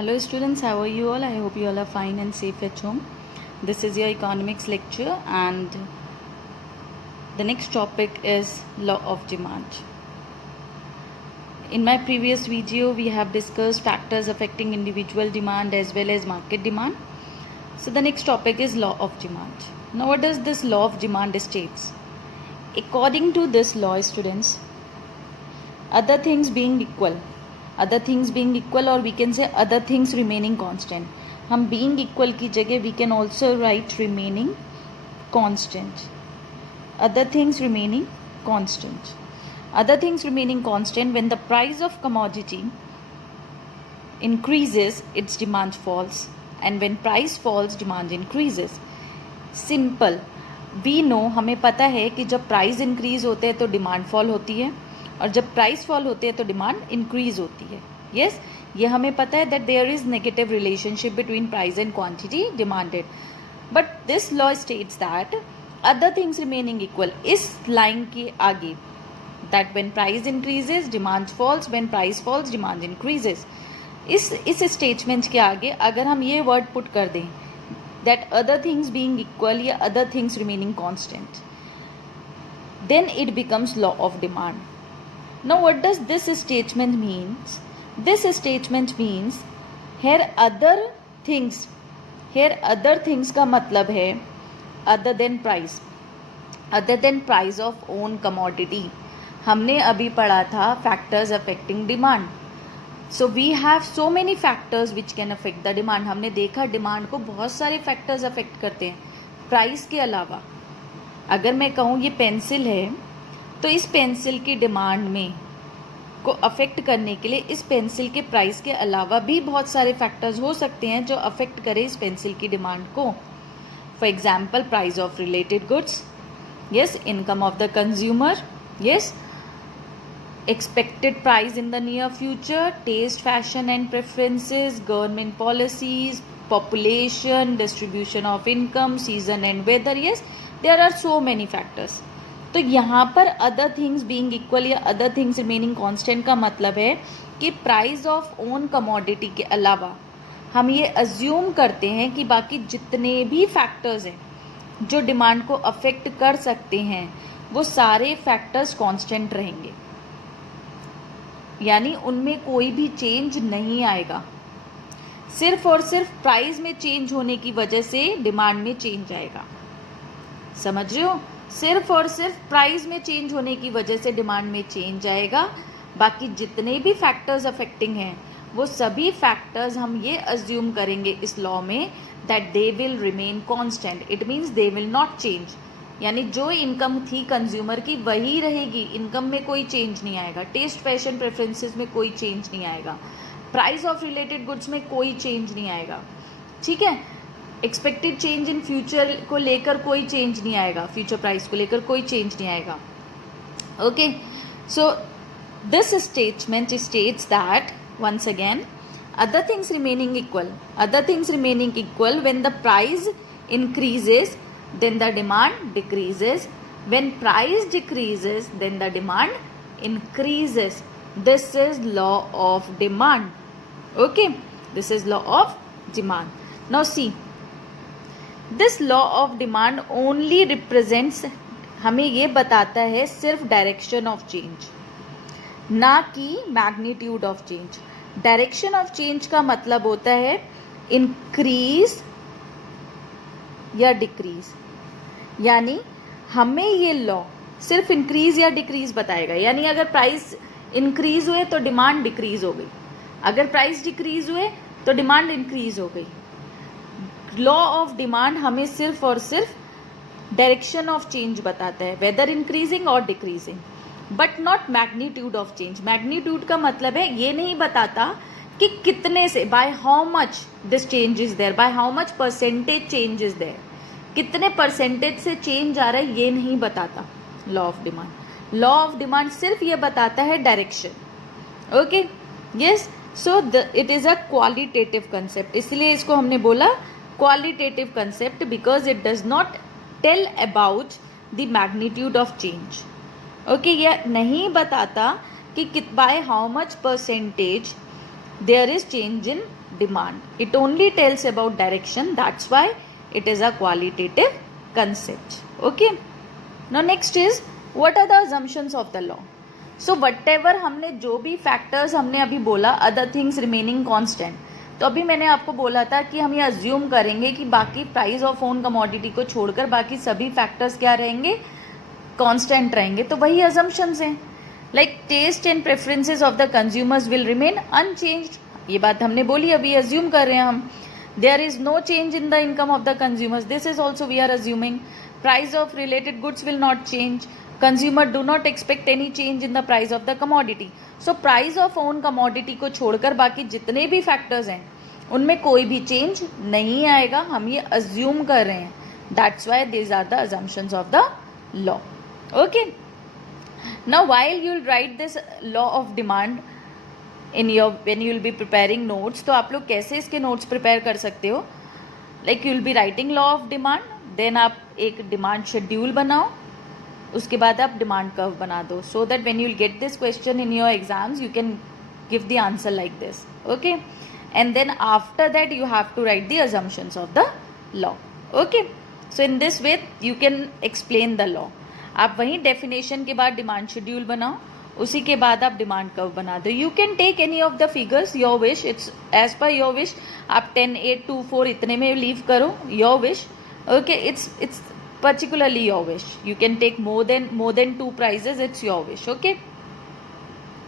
Hello students, how are you all? I hope you all are fine and safe at home. This is your economics lecture and the next topic is law of demand. In my previous video, we have discussed factors affecting individual demand as well as market demand. So the next topic is law of demand. Now what does this law of demand states? According to this law, students, other things being equal or we can say other things remaining constant. हम being equal की जगह we can also write remaining constant. Other things remaining constant. Other things remaining constant, when the price of commodity increases, its demand falls, and when price falls, demand increases. Simple. We know, हमें पता है कि जब price increase होते हैं तो demand fall होती है और जब प्राइस फॉल होते हैं तो डिमांड इंक्रीज होती है. यस, ये हमें पता है that there is negative relationship between price and quantity demanded. But this law states that other things remaining equal. इस लाइन के आगे that when price increases demand falls, when price falls demand increases. इस statement के आगे अगर हम ये word put कर दें that other things being equal या other things remaining constant, then it becomes law of demand. Now what does this statement means? This statement means here other things का मतलब है other than price of own commodity. हमने अभी पढ़ा था factors affecting demand. So we have so many factors which can affect the demand. हमने देखा demand को बहुत सारे फैक्टर्स अफेक्ट करते हैं प्राइस के अलावा. अगर मैं कहूँ ये पेंसिल है तो इस पेंसिल की डिमांड में को अफेक्ट करने के लिए इस पेंसिल के प्राइस के अलावा भी बहुत सारे फैक्टर्स हो सकते हैं जो अफेक्ट करें इस पेंसिल की डिमांड को. For example price of related goods, yes, income of the consumer, yes, expected price in the near future, taste, fashion and preferences, government policies, population, distribution of income, season and weather. Yes, there are so many factors. तो यहाँ पर other things being equal या other things remaining constant का मतलब है कि price of own commodity के अलावा हम ये assume करते हैं कि बाकी जितने भी factors हैं जो डिमांड को अफेक्ट कर सकते हैं वो सारे फैक्टर्स कांस्टेंट रहेंगे, यानी उनमें कोई भी चेंज नहीं आएगा. सिर्फ और सिर्फ प्राइस में चेंज होने की वजह से डिमांड में चेंज आएगा. समझ रहे हो? सिर्फ और सिर्फ प्राइस में चेंज होने की वजह से डिमांड में चेंज आएगा. बाकी जितने भी फैक्टर्स अफेक्टिंग हैं वो सभी फैक्टर्स हम ये अज्यूम करेंगे इस लॉ में that they will remain constant. It means they will not change. यानी जो इनकम थी कंज्यूमर की वही रहेगी, इनकम में कोई चेंज नहीं आएगा. टेस्ट, फैशन, प्रेफरेंसेस में कोई चेंज नहीं आएगा. प्राइस ऑफ रिलेटेड गुड्स में कोई चेंज नहीं आएगा. ठीक है. एक्सपेक्टेड चेंज इन फ्यूचर को लेकर कोई चेंज नहीं आएगा, फ्यूचर प्राइस को लेकर कोई चेंज नहीं आएगा. Okay, so this statement states that once again other things remaining equal when the price increases then the demand decreases, when price decreases then the demand increases. This is law of demand. Okay, this is law of demand. Now see, this law of demand only represents, हमें ये बताता है सिर्फ direction of change, ना कि magnitude of change. Direction of change का मतलब होता है इंक्रीज या डिक्रीज. यानी हमें ये लॉ सिर्फ इंक्रीज या डिक्रीज बताएगा. यानी अगर प्राइस इंक्रीज हुए तो डिमांड डिक्रीज हो गई, अगर प्राइस डिक्रीज हुए तो डिमांड इंक्रीज हो गई. लॉ ऑफ डिमांड हमें सिर्फ और सिर्फ डायरेक्शन ऑफ चेंज बताता है, वेदर इंक्रीजिंग और decreasing, but not magnitude of change. Magnitude का मतलब है ये नहीं बताता कि कितने से, by how much this change is there, by how much percentage change is there, कितने परसेंटेज से चेंज आ रहा है ये नहीं बताता law of demand. Law of demand सिर्फ ये बताता है direction. Okay, yes. So it is a qualitative concept, इसलिए इसको हमने बोला qualitative concept because it does not tell about the magnitude of change. Okay, ये नहीं बताता कि by how much percentage there is change in demand. It only tells about direction. That's why it is a qualitative concept. Okay. Now next is, what are the assumptions of the law? So whatever हमने जो भी factors हमने अभी बोला, other things remaining constant. तो अभी मैंने आपको बोला था कि हम ये अज्यूम करेंगे कि बाकी प्राइस ऑफ ओन कमोडिटी को छोड़कर बाकी सभी फैक्टर्स क्या रहेंगे, कांस्टेंट रहेंगे. तो वही अजम्पशंस हैं. Like taste and preferences of the consumers will remain unchanged. ये बात हमने बोली, अभी अज्यूम कर रहे हैं हम. There is no change in the income of the consumers. This is also we are assuming. Price of related goods will not change. Consumer do not expect any change in the price of the commodity. So price of own commodity को छोड़कर बाकी जितने भी factors हैं उनमें कोई भी change नहीं आएगा. हम ये अज्यूम कर रहे हैं. That's why these are the assumptions of the law. Okay. Now while you will write this law of demand in your when you will be preparing notes. तो आप लोग कैसे इसके नोट्स प्रिपेयर कर सकते हो? Like you will be writing law of demand, then आप एक डिमांड शेड्यूल बनाओ, उसके बाद आप डिमांड कर्व बना दो, so that when you will get this question in your exams you can give the answer like this. Okay. And then after that you have to write the assumptions of the law. Okay. So in this way you can explain the law. आप वहीं definition के बाद demand schedule बनाओ, उसी के बाद आप demand curve बना दो. You can take any of the figures, your wish. It's as per your wish. आप 10, 8, 2, 4 इतने में leave करो, your wish. Okay. It's particularly your wish. You can take more than 2 prices. It's your wish. Okay.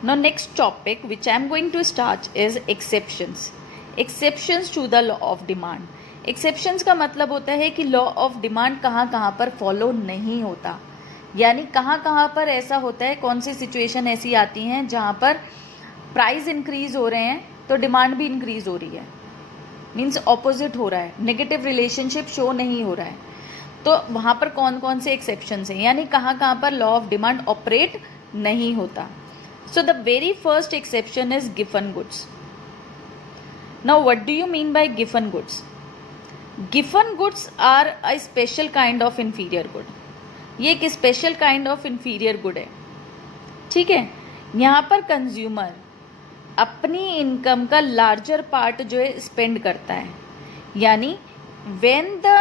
Now next topic which I am going to start is exceptions. Exceptions to the law of demand. Exceptions का मतलब होता है कि law of demand कहाँ कहाँ पर follow नहीं होता, यानी कहाँ कहाँ पर ऐसा होता है, कौन सी situation ऐसी आती हैं जहाँ पर price increase हो रहे हैं तो demand भी increase हो रही है, means opposite हो रहा है, negative relationship show नहीं हो रहा है. तो वहाँ पर कौन कौन से exceptions हैं, यानी कहाँ कहाँ पर law of demand operate नहीं होता. So the very first exception is given goods. Now what do you mean by given goods? Given goods are a special kind of inferior good. ये एक special kind of inferior good है. ठीक है. यहाँ पर consumer अपनी income का larger part जो है स्पेंड करता है, यानी when the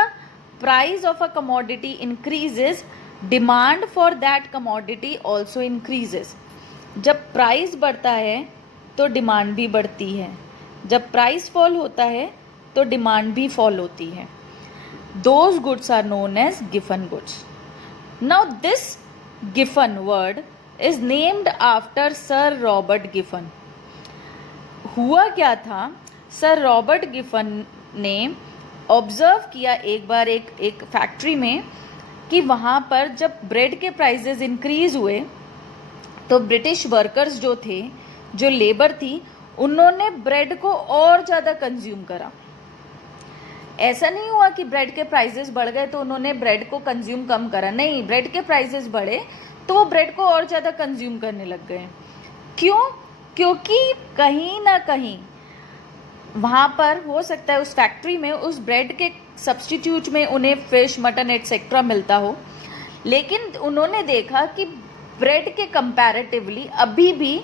price of a commodity increases, demand for that commodity also increases. जब प्राइस बढ़ता है तो डिमांड भी बढ़ती है, जब प्राइस फॉल होता है तो डिमांड भी फॉल होती है. Those goods are known as Giffen goods. Now this Giffen word is named after sir Robert Giffen. हुआ क्या था, सर रॉबर्ट गिफन ने ऑब्जर्व किया एक बार एक फैक्ट्री में कि वहाँ पर जब ब्रेड के प्राइसेस इंक्रीज हुए तो ब्रिटिश वर्कर्स जो थे, जो लेबर थी, उन्होंने ब्रेड को और ज़्यादा कंज्यूम करा. ऐसा नहीं हुआ कि ब्रेड के प्राइसेस बढ़ गए तो उन्होंने ब्रेड को कंज्यूम कम करा, नहीं, ब्रेड के प्राइसेस बढ़े तो वो ब्रेड को और ज़्यादा कंज्यूम करने लग गए. क्यों? क्योंकि कहीं ना कहीं वहाँ पर हो सकता है उस फैक्ट्री में उस ब्रेड के सब्स्टिट्यूट में उन्हें फिश, मटन एटसेट्रा मिलता हो, लेकिन उन्होंने देखा कि ब्रेड के कंपैरेटिवली अभी भी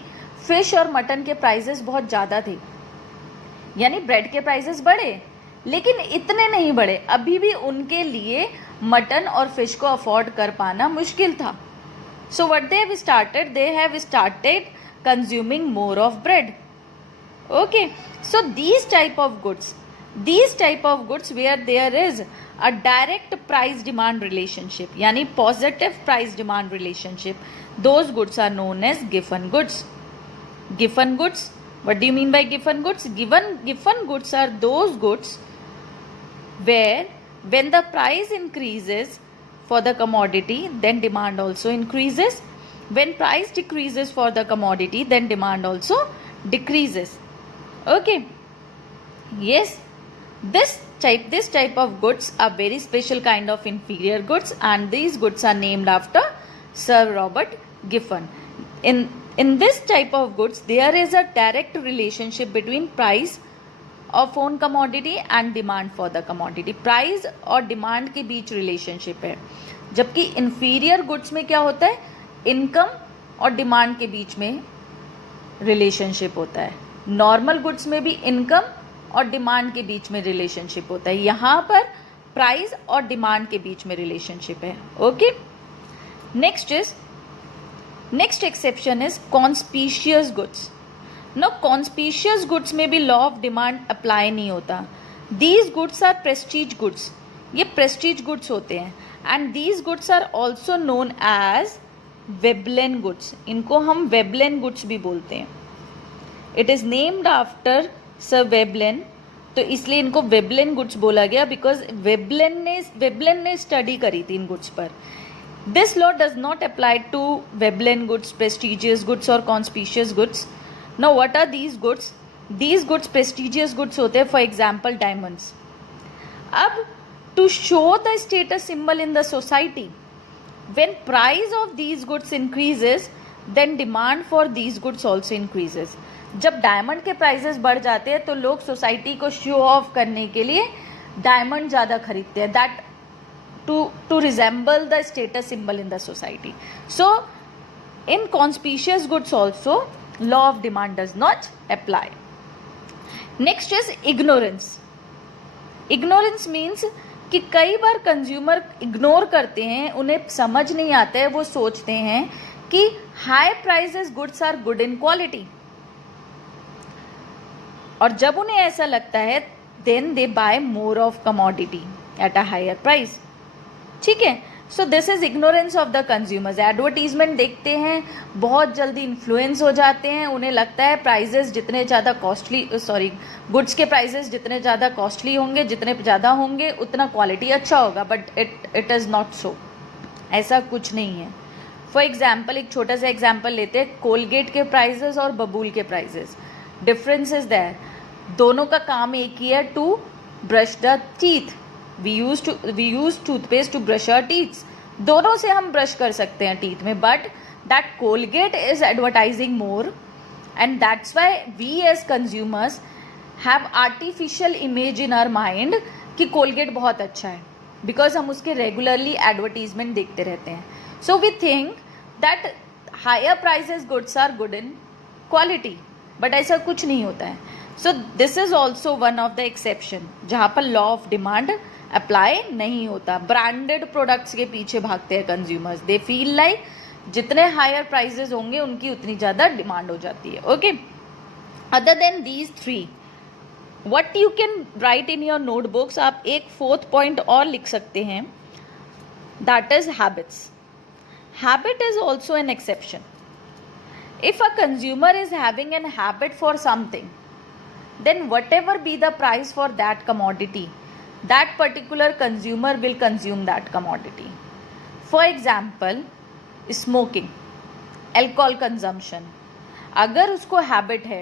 फिश और मटन के प्राइसेस बहुत ज़्यादा थे. यानी ब्रेड के प्राइसेस बढ़े लेकिन इतने नहीं बढ़े, अभी भी उनके लिए मटन और फिश को अफोर्ड कर पाना मुश्किल था. So what they have started consuming more of bread. Okay. So these type of goods where there is a direct price demand relationship, यानी positive price demand relationship, those goods are known as given goods. Given goods, what do you mean by given goods? Given goods are those goods where when the price increases for the commodity then demand also increases, when price decreases for the commodity then demand also decreases. Okay. Yes, this type of goods are very special kind of inferior goods, and these goods are named after Sir Robert Giffen. In this type of goods there is a direct relationship between price of own commodity and demand for the commodity. Price और demand के बीच relationship है, जबकि inferior goods में क्या होता है, income और demand के बीच में रिलेशनशिप होता है. नॉर्मल गुड्स में भी इनकम और डिमांड के बीच में रिलेशनशिप होता है, यहाँ पर प्राइस और डिमांड के बीच में रिलेशनशिप है. Okay, next exception is conspicuous goods. No, conspicuous goods में भी लॉ ऑफ डिमांड अप्लाई नहीं होता. These goods are prestige goods, ये प्रेस्टीज गुड्स होते हैं. And these goods are also known as Veblen goods. इनको हम वेबलेन गुड्स भी बोलते हैं. It is named after sir Veblen, तो इसलिए इनको वेबलेन गुड्स बोला गया बिकॉज वेबलेन ने स्टडी करी थी इन गुड्स पर. This law does not apply to Veblen goods, prestigious goods और conspicuous goods. Now what are these goods? These goods prestigious goods होते हैं, फॉर एग्जाम्पल डायमंड्स. अब to show the status symbol in the society, when price of these goods increases then demand for these goods also increases. जब diamond के prices बढ़ जाते हैं तो लोग सोसाइटी को शो ऑफ करने के लिए डायमंड ज़्यादा खरीदते हैं, that to resemble the status symbol in the society. So in conspicuous goods also law of demand does not apply. Next is ignorance. Ignorance means कि कई बार कंज्यूमर इग्नोर करते हैं, उन्हें समझ नहीं आता है, वो सोचते हैं कि high prices goods are good in quality, और जब उन्हें ऐसा लगता है then they buy more of commodity at a higher price. ठीक है, so this is ignorance of the consumers. Advertisement देखते हैं, बहुत जल्दी इन्फ्लुएंस हो जाते हैं, उन्हें लगता है प्राइजेस जितने ज़्यादा गुड्स के प्राइजेस जितने ज़्यादा कॉस्टली होंगे, जितने ज़्यादा होंगे उतना क्वालिटी अच्छा होगा, but it is not so. ऐसा कुछ नहीं है. फॉर एग्जाम्पल, एक छोटा सा एग्जाम्पल लेते हैं, कोलगेट के प्राइजेस और बबूल के प्राइजेस. Difference is there. दोनों का काम एक ही है, to brush the teeth. we use toothpaste to brush our teeth. दोनों से हम ब्रश कर सकते हैं टीथ में, but that Colgate is advertising more and that's why we as consumers have artificial image in our mind कि Colgate बहुत अच्छा है, बिकॉज हम उसके रेगुलरली एडवर्टीजमेंट देखते रहते हैं. So we think that higher prices goods are good in quality, but ऐसा कुछ नहीं होता है. So this is also one of the exception जहाँ पर लॉ ऑफ डिमांड अप्लाई नहीं होता. ब्रांडेड प्रोडक्ट्स के पीछे भागते हैं कंज्यूमर्स. दे फील लाइक जितने हायर प्राइसेस होंगे उनकी उतनी ज़्यादा डिमांड हो जाती है. Okay, other than these three, what you can write in your notebooks, आप एक 4th पॉइंट और लिख सकते हैं, that is habits. Habit is also an exception. If a consumer is having an habit for something, then whatever be the price for that commodity, that particular consumer will consume that commodity. For example, smoking, alcohol consumption. अगर उसको habit है,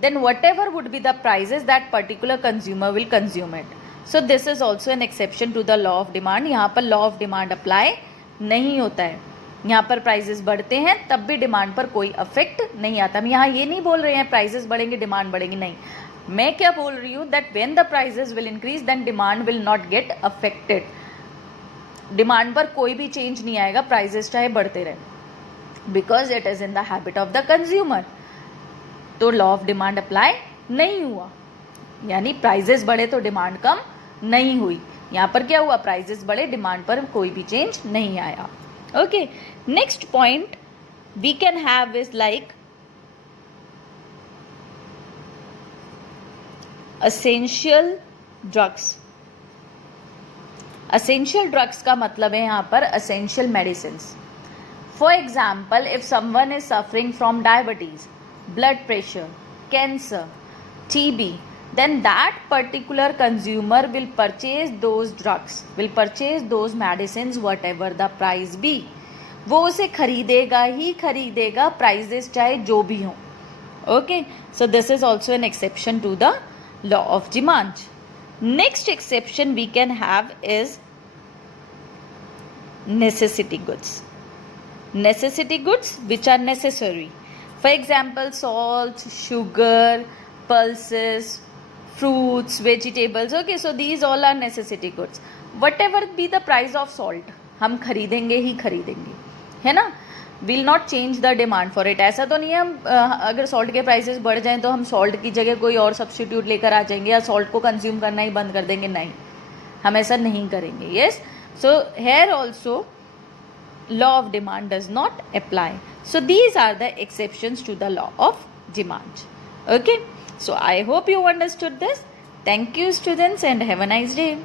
then whatever would be the prices, that particular consumer will consume it. So this is also an exception to the law of demand. यहाँ पर law of demand apply नहीं होता है. यहाँ पर प्राइजेस बढ़ते हैं तब भी डिमांड पर कोई अफेक्ट नहीं आता. हम यहाँ ये नहीं बोल रहे हैं प्राइजेस बढ़ेंगे डिमांड बढ़ेगी, नहीं. मैं क्या बोल रही हूँ, that when the prices will increase then demand will not get affected. Demand पर कोई भी चेंज नहीं आएगा, प्राइजेस चाहे बढ़ते रहे, because it is in the habit of the consumer. तो लॉ ऑफ डिमांड अप्लाई नहीं हुआ, यानी प्राइजेस बढ़े तो डिमांड कम नहीं हुई. यहाँ पर क्या हुआ, प्राइजेस बढ़े, डिमांड पर कोई भी चेंज नहीं आया. Okay, next point we can have is like essential drugs. Essential drugs का मतलब है यहाँ पर essential medicines. For example, if someone is suffering from diabetes, blood pressure, cancer, TB, then that particular consumer will purchase those drugs, will purchase those medicines whatever the price be. वो उसे खरीदेगा ही खरीदेगा, prices चाहे जो भी हों. Okay, so this is also an exception to the law of demand. Next exception we can have is necessity goods. Necessity goods which are necessary. For example, salt, sugar, pulses, fruits, vegetables. Okay, so these all are necessity goods. Whatever be the price of salt, हम खरीदेंगे ही खरीदेंगे, है ना. Will not change the demand for it. ऐसा तो नहीं है हम अगर सॉल्ट के प्राइसेस बढ़ जाएं तो हम सॉल्ट की जगह कोई और सब्स्टिट्यूट लेकर आ जाएंगे या सॉल्ट को कंज्यूम करना ही बंद कर देंगे, नहीं, हम ऐसा नहीं करेंगे। Yes, so here also law of demand does not apply. So these are the exceptions to the law of demand. Okay, so I hope you understood this. Thank you students and have a nice day.